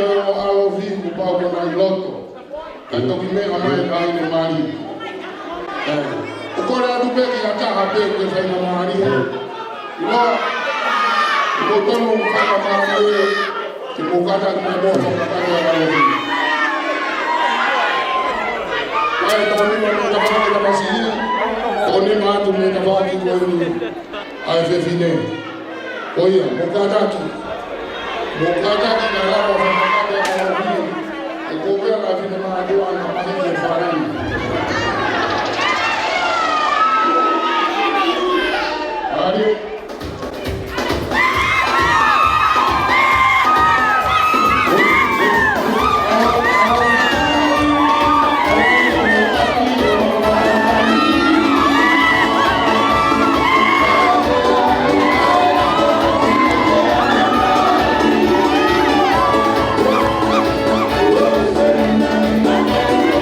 alo vingu pau na loto. Tanto kime amai kai ni mari. Ukora dupe ki ata habe ke sai na mari. Lo boto no kana mari. Ki mukata ni mo so kana alo vingu. Ai toni mo ta ba ka basi. Toni ma tu me ta ba ki ko ni. Ai fe fine. Oya, mukata ki. Mukata ki na la ba el gobierno la vida más ayuda a la página de Farán. Adiós. Thank you.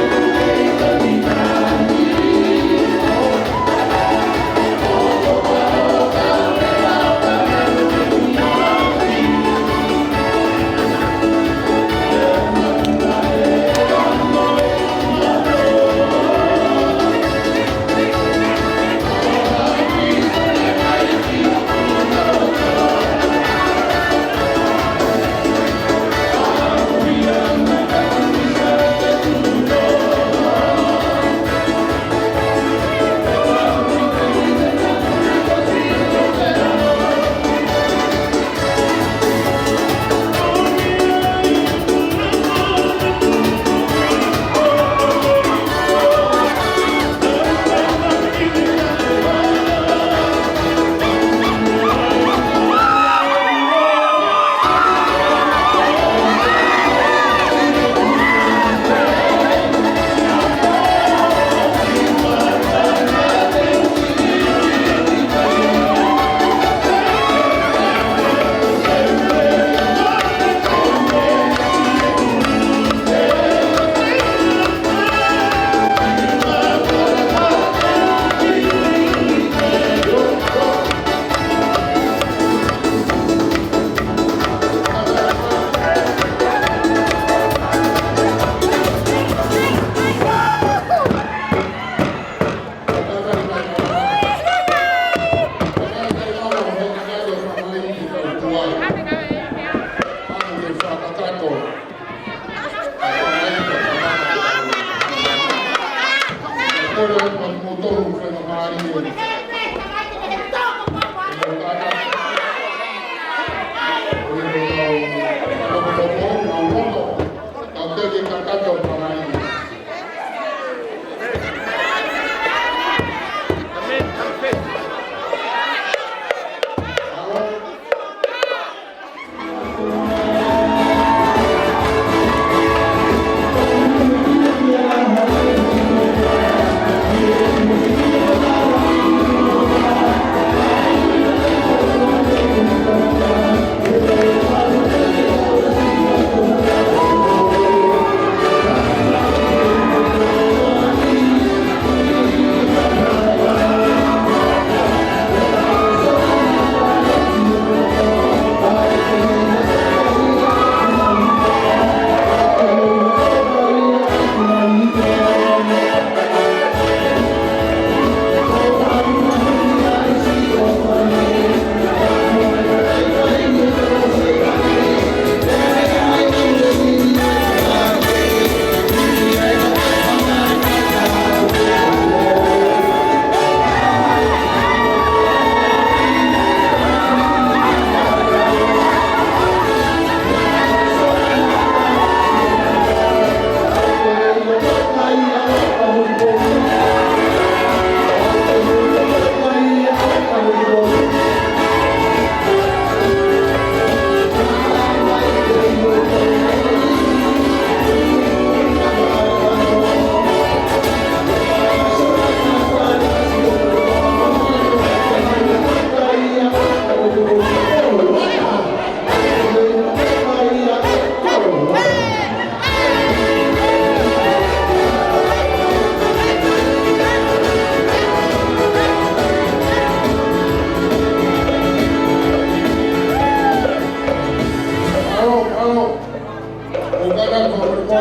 poi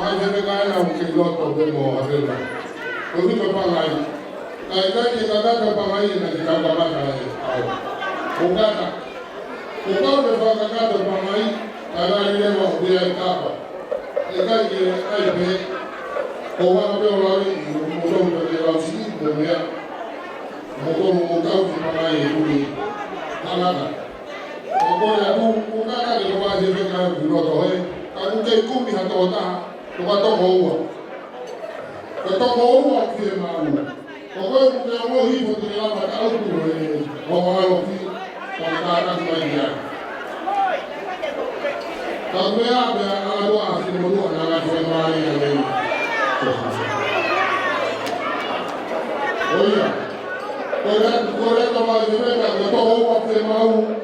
hai delle gare che lotto demo aveva così per parlare dai che da per parlare di da parlare Uganda Uganda fa cagato per parlare alla livello di etapa e dai che hai be o va a parlare un modo per la città mia modo di parlare qui allora Ogoya tu ukaka de kwa je fe ka bu lo to he ka ku ke ku mi ha to ta to ka to ho wa to ho wa ki ma wu ogoya ku ke wo hi bo de la ma ta ku he o wa lo ki ko ka ka ma ya ka me ya be a do a si mo do na ga fe ma ni le oya ora to ma de me ka to ho wa ki ma wu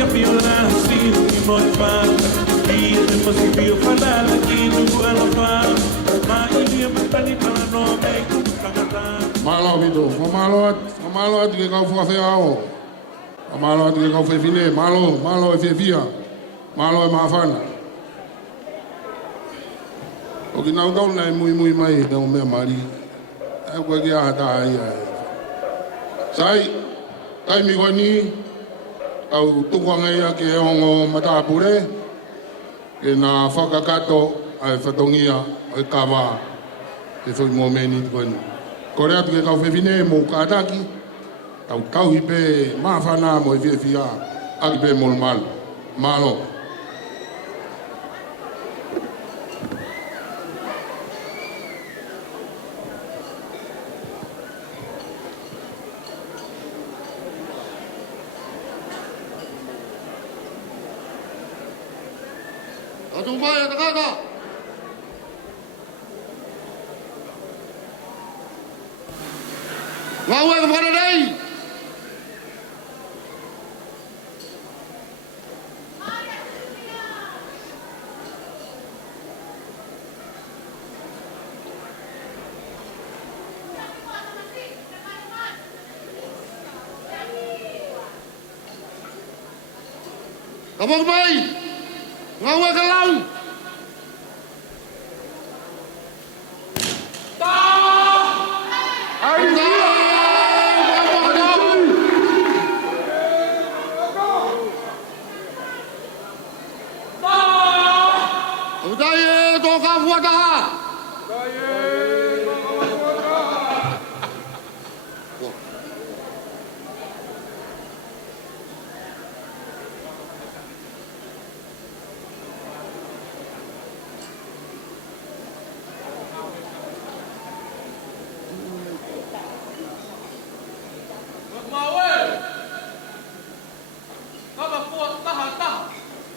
a violar, sim, e nós faz. E depois que viu falar aqui do ela faz. Mas ele é muito bonito, ela não é muito cagada. Malo Vito, malo que kau fuafe ao. Malo que kau fe fine, malo e fe via. Malo e mafana. O que não dá nem muito mais não me mari. É o que a da aí. Sai mi goni au tuanga ia ke ongo mata pure. Que na whakakato ai whatongia ai kawa e whai momeni tuani. Korea tu ke kau whewhine mō kātaki, tau hi pe mawhana mo i whiawhia, aki pe mō malu. Malo. Atung bai, atakata! Ngau e ka whara rei! Ka whaka bai! Ngau e ka lau!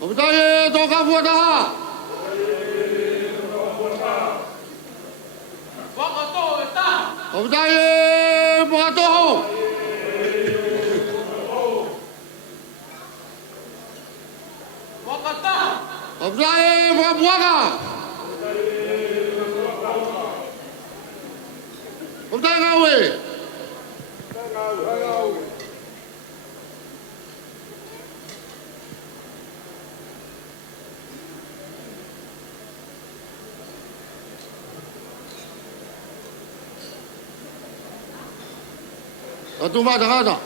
Obitaye toka fuata. Wakato eta. Obitaye wakato. Wakata. Obitaye wakabuaka. Obitaye ngawe. Atu ba da.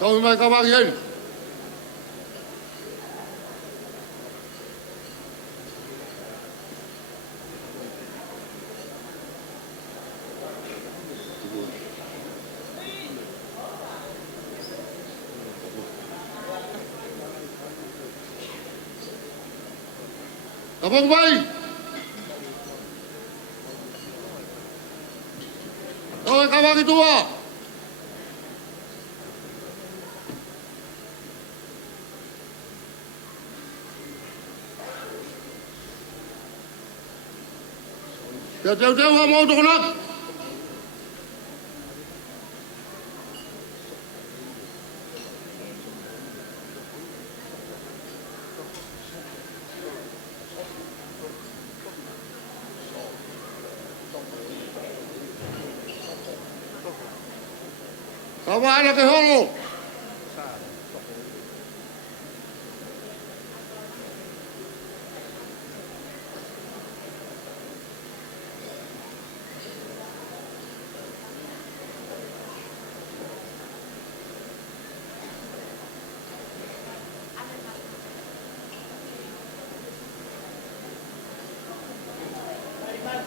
Kau mai ka ba yen. Abang baik. Oh, kawan itu ah. Jauh-jauh mau tu nak. Kawan ada ke holo.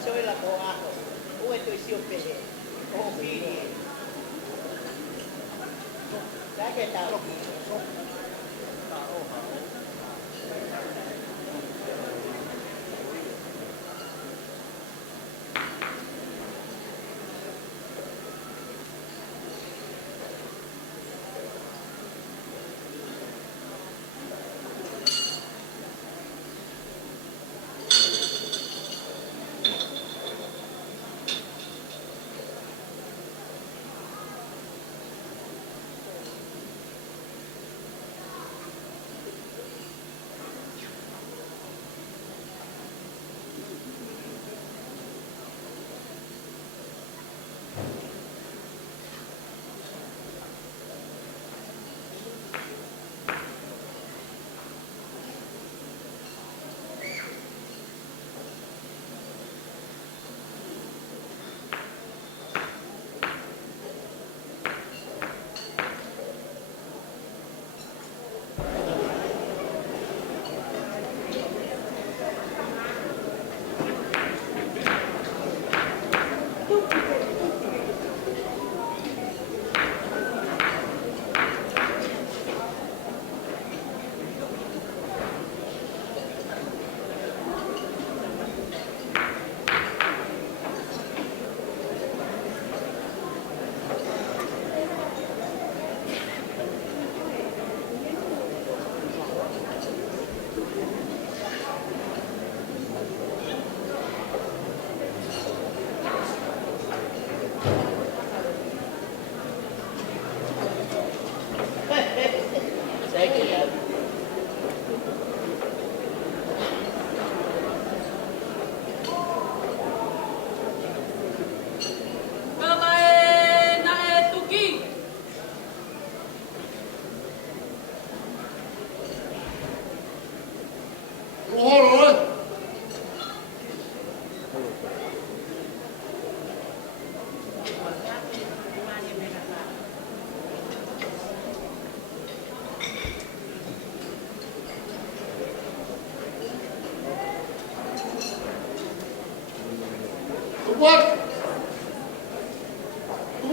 Soy la coajo, o estoy siempre, o fini. ¿Sabes qué tal?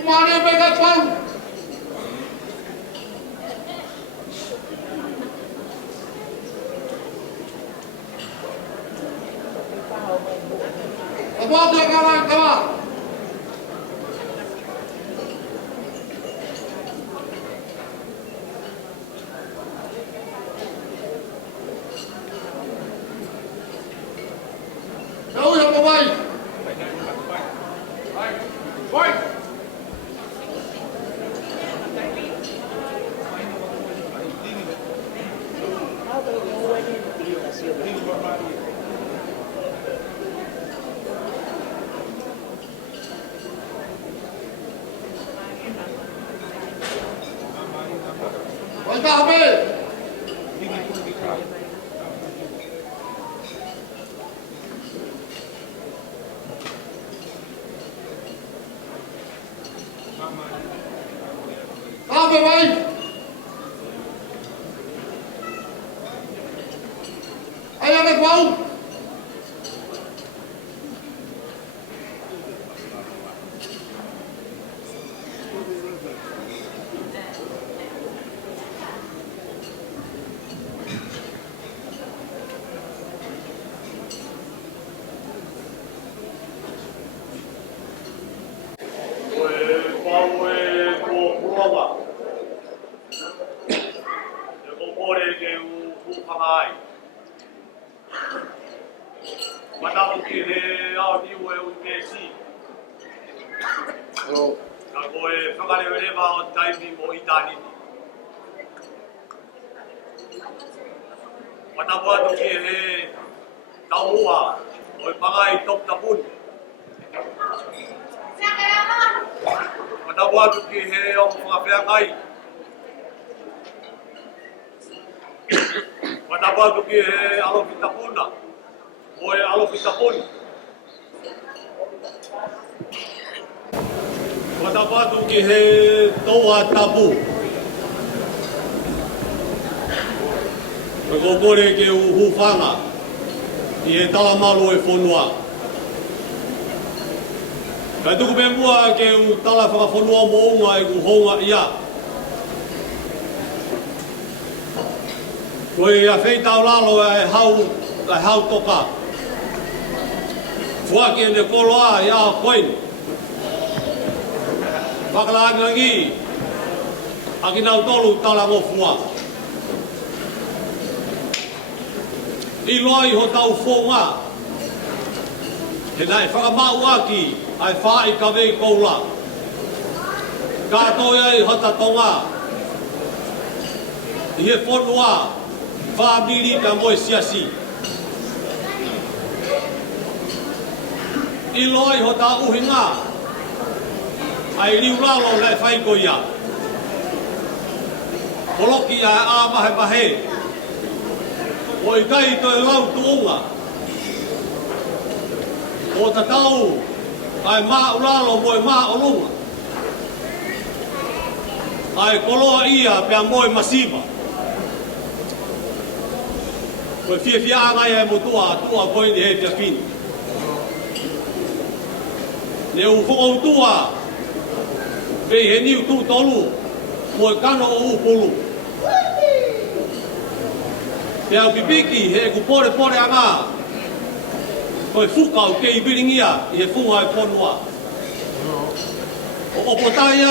pare pega pau. Abang dah kawan. Jauh yang baik. Baik. Baik dah habis. Apa baik? Ayah nak bau. Matapado ki he taua oi pangai top tapun. Matapado ki he ong pangapea kai. Matapado ki he alo pitapuna. Oi alo pitapun. Matapado ki he toa tapu. Ko kore ke uhufanga i e tala malu e whonua. Kai tuku me mua ke u tala whakawhonua mo unga e kuhonga ia. Koe a wheitau lalo e hau toka. Fuaki e ne koloa i a koin. Whakalaangangi a ki nau tolu tala mo fua. I loi ho tau whonga. He nai whakamau aki ai whaai ka wei koula. Ka toi ai hota tonga. I he whonua whaamiri ka moe siasi. I loi ho ta uhinga. Ai riu lalo lai whaiko ia. Koloki ai a mahe mahe. O i kai to e lau tuunga. O ta tau ai maa ulalo mo e maa olunga. Ai koloa ia pia mo e masiva. Ko e fia ngai e mo tua koe ni he pia fini. Ne u whokau tua pei he niu tu tolu mo e kano o upulu. Pea pipiki he ku pore anga. Koe whukau ke i biringia i he whunga e whonua. O opotai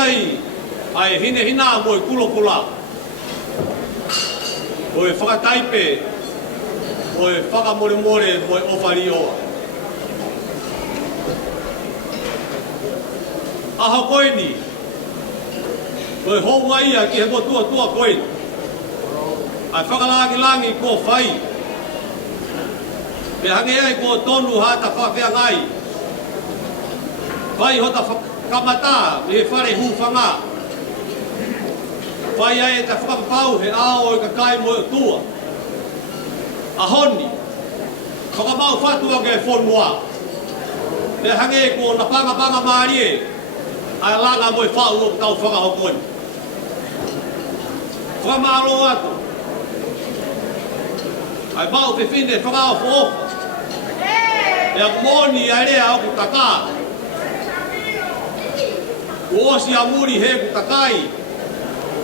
ai hine hina mo e kulokula. Ko e whakataipe, ko e whakamore mo e ofari oa. Aha koe ni, ko e honga ia ki he mo tua koe ni. Ai whakalangi ko whai. Me hange ai ko tonu hata whawhea ngai. Whai hota kamata me he whare hūwhanga. Whai ai ta whakapau he ao e ka kai mo e tua. A honi. Whakamau whatua ke whonua. Me hange ko na panga maari e. Ai langa mo e whau o tau whakahokoi. Whamaro atu. Ai bau pe fine whakao whoofa. E a moni a rea o ku taka. Ua si amuri he ku takai.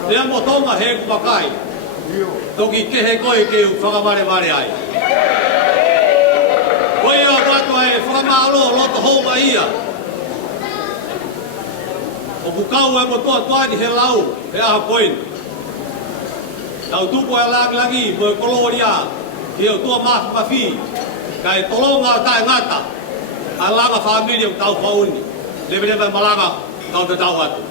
Rea mo tonga he ku makai. Toki ke he koe ke u whakamare ai. Koe o kato e whakamaro loto honga ia. O kukau e mo toa tuani he lau, he aha koin. Tau tupo e langi mo e koloria, ke o tua mafu mafi, ka e tolonga tae ngata, a langa familia o tau fauni, lebe malanga tau te tau atu.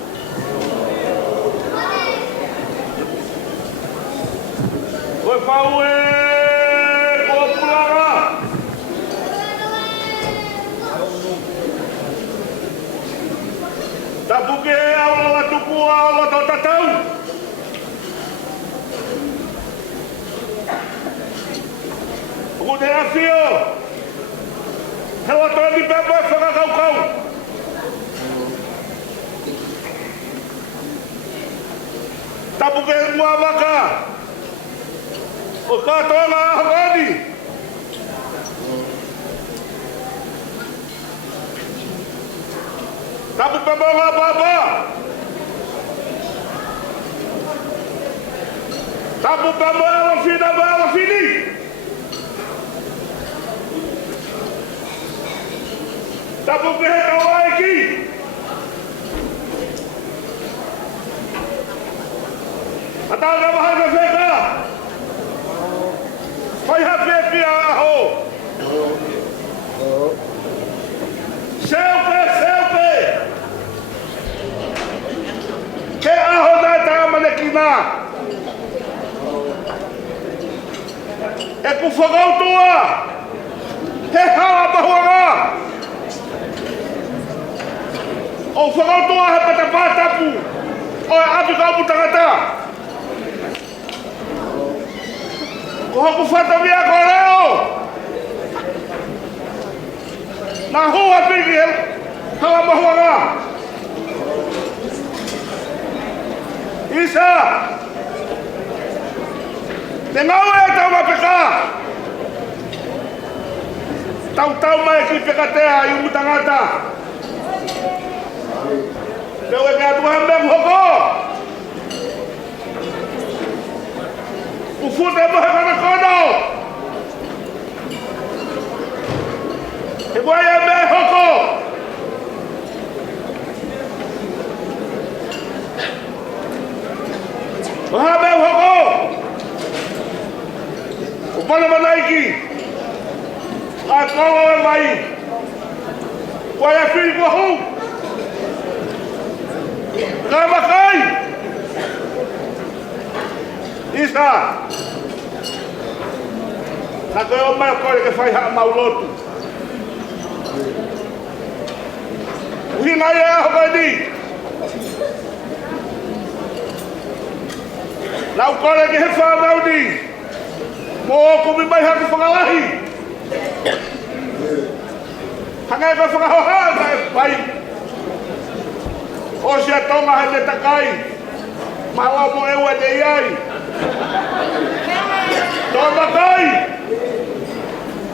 Koe whau e kua pulanga. Tapuke e aula la tupua aula tau tatau. Oku te afio. He watoa ni pepa e whakakaukau. Tapuke e mua waka. O katoa na ahogani. Tapu pabonga baba. Tapu pabonga fina bala fini. Tapu pehe kawaiki. Ataga bahasa feka. Fai hapepi aho. Selpe. Ke aho na taga manekina. E ku whakau tua. He hawa mahuanga. O whakau tua he patapatapu. O e api kaupu tangata. Ko hoku whata mia ko reo. Na hua piki he hawa mahuanga. Isa! Te ngau e tau mapeka! Tau mai ki pekatea i umutangata. Te ue mea tuhambe mhoko. Ufute mohe kana kono. Te wai e mea hoko. Maha mea hoko. Upana manaiki. A kawa e mai. Wai e whiri kua hu. Kai makai. Isa. Na koe o mai kore ke whai haa maulotu. Uhina e aho kai ni. Lau kore ke he whanau ni. Mo kumi mai haku whangalahi. Hangai ka whangahoha ka e pai. O sia tonga he te takai. Mawa mo ewa te iai. Tō makai.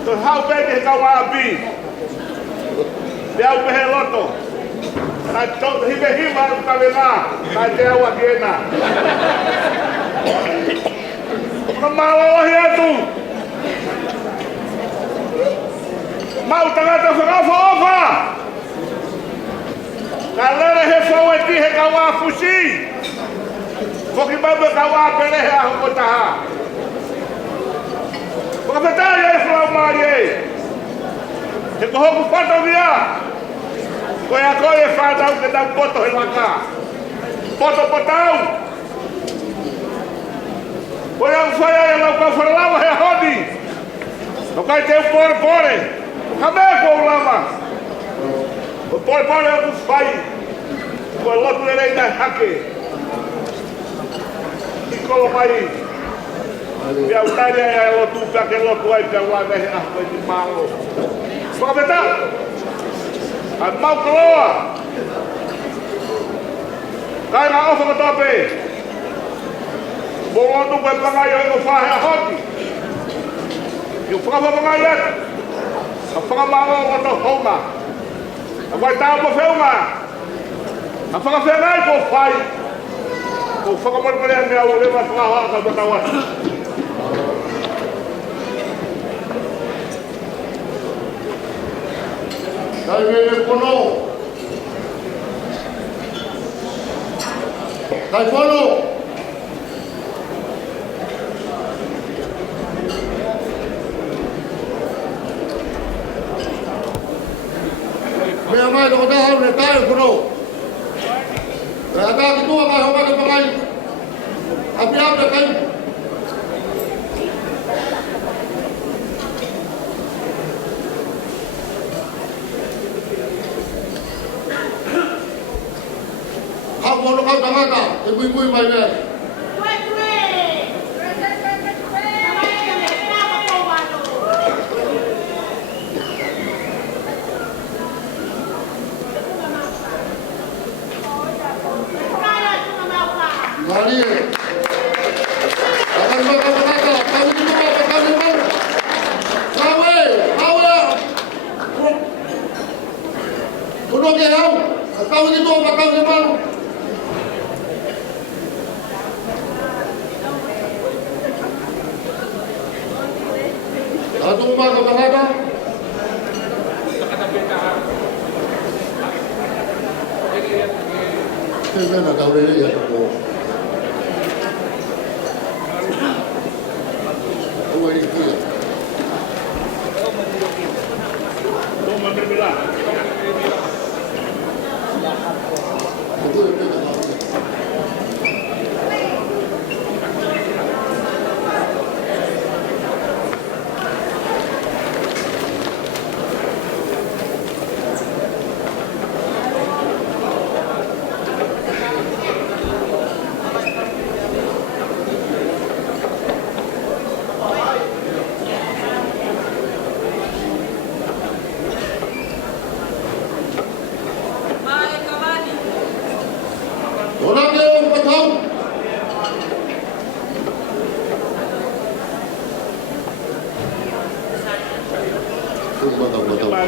Tō hau pēke he kawa api. Te au pehe loto. Nai tō hibe hima au kawena. Nai te au aki ena. Ka mawawahi atu. Mau tangata whakawha ofa. Ka lere he whaueti he kawa fusi. Foki mabe kawa pere he aho kotaha. Whakawhetai e whau maari e. He kohoku pato via. Koe a koe e whanau ke tau poto he waka. Poto potau. Koe a whaia e lau ka whanalawa he hodi. No kai te pore. Ka mea kou lama. O pore o ku whai. Koe lotu e rei nai hake. I kolo mai. Pia utaria e lotu pia ke lotu ai pia wai mehe ahko i malo. Whakawheta. A mau koloa. Kai ngā ofa katope. Bolonu koe pangai o ingo whahe a hoti. I whakawha pangai atu. A whakamaro o to honga. A koe tau po whiunga. A whakawhengai ko whai. Ko whakamareparea mea o rewa whakahoa ka tatawata. Kai mene pono. Kai pono. Mea mai no tahu ne tai pono. Rata itu apa apa ke pakai. Api apa kai. Ako no kau tangata, ibu-ibu mai ne. Mari. Akan bakal kata, kau itu apa kau itu? Kawe. Kuno ke kau itu apa kau itu? Satu rumah kau kata. Kita nak tahu dia ya tu. Ini dia. Toma terbilang. Itu dia. Orang dia orang tahu. Betul.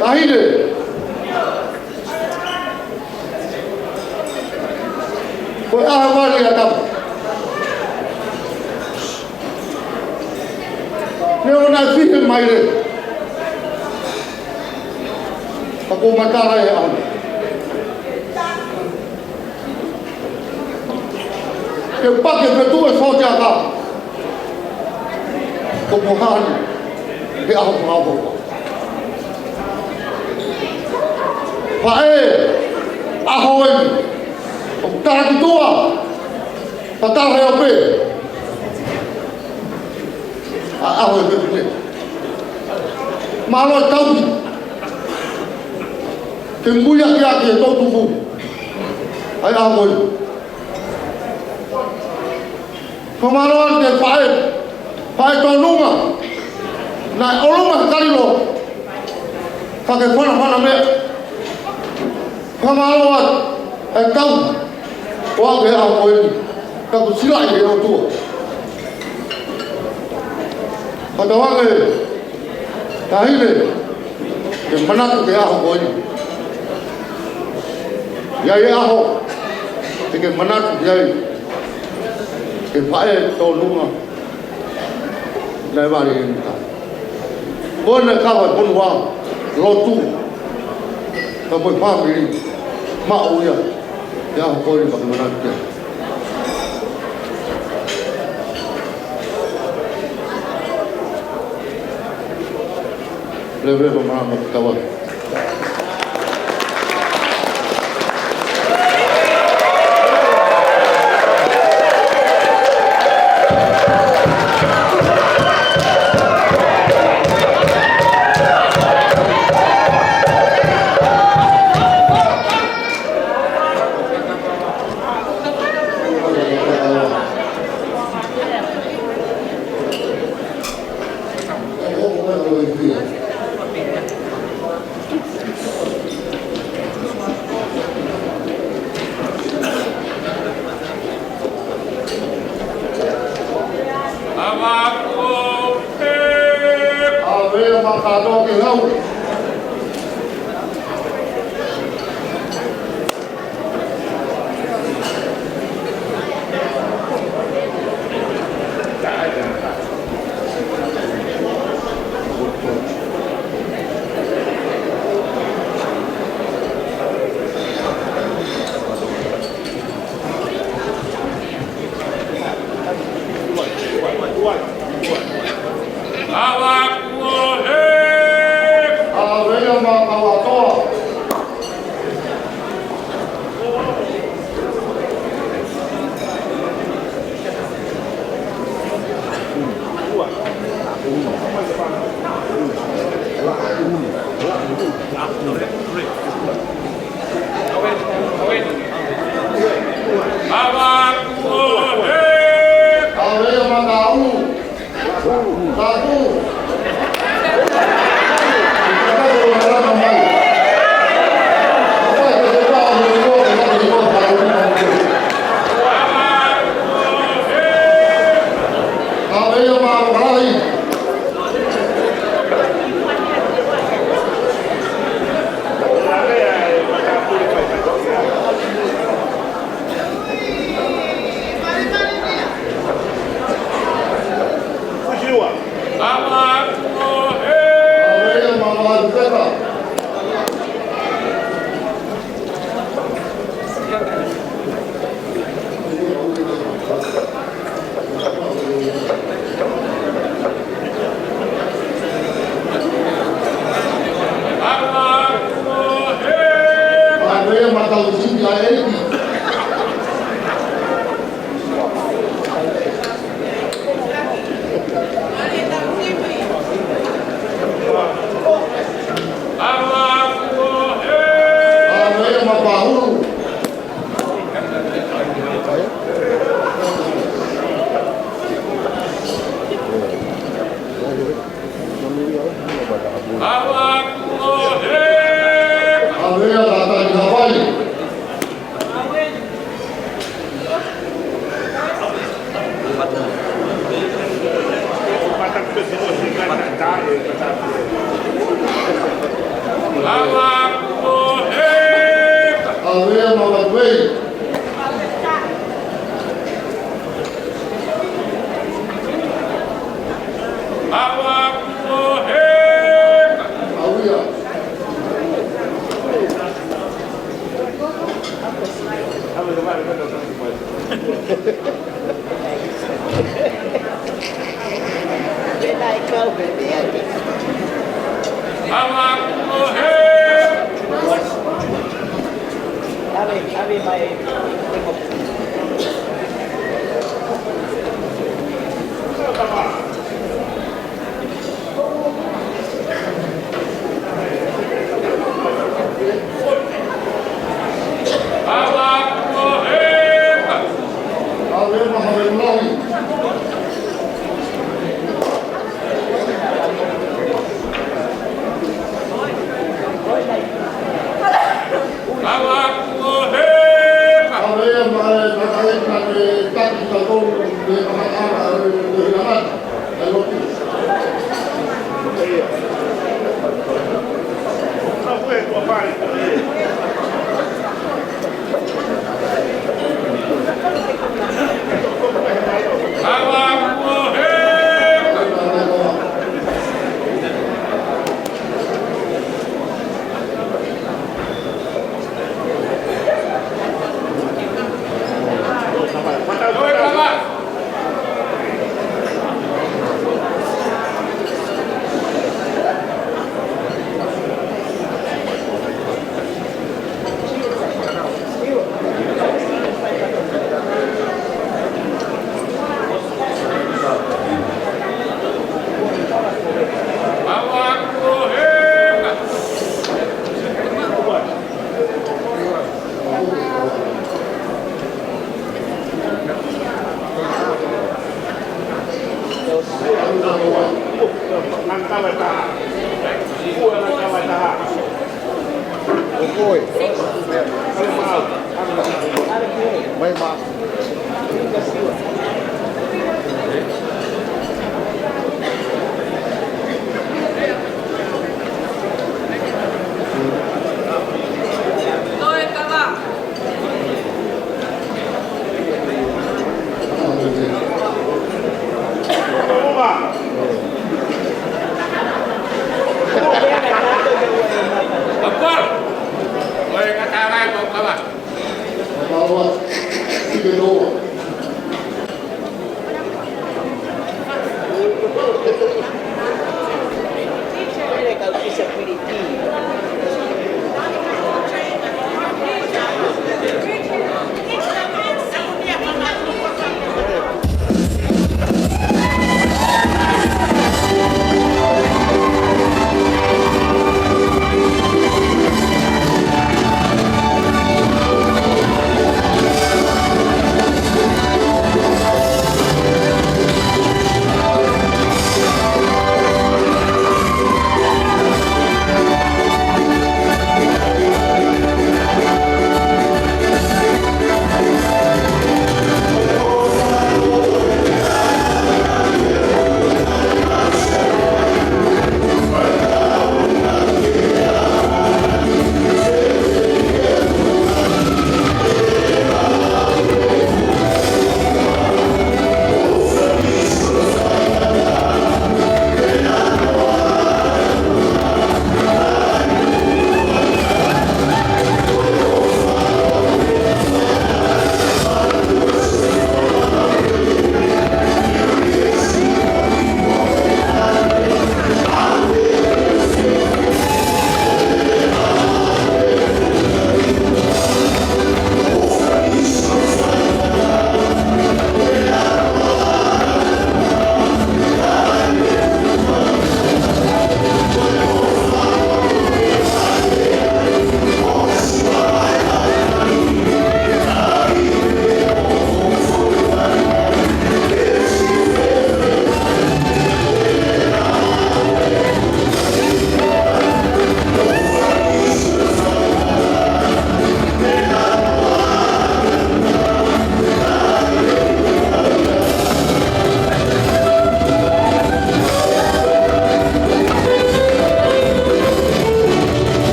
Kahide. Kau apa dia kata? Ni orang sihir maire. Aku mata raya am. Kepak betul saja kah? Kemudian dia apa? Pae ahoy tak tua patah hai pe ahoy pe malo tahu tembuya ya ke to tubu ai ahoy kemaron ke pae to nunga na olunga kalilo kake fana me Pengalaman, engkau, wah dia apa ini? Kau silai dia tu. Pada orang ini, dah ini, yang mana tu dia apa ini? Ya apa? Yang mana tu dia? ke pae to lunga nei wari ka bona ka wa bon wa lotu ka mo family ma uya ya ko ni ba ke leve ba ma ka wa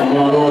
Amaro,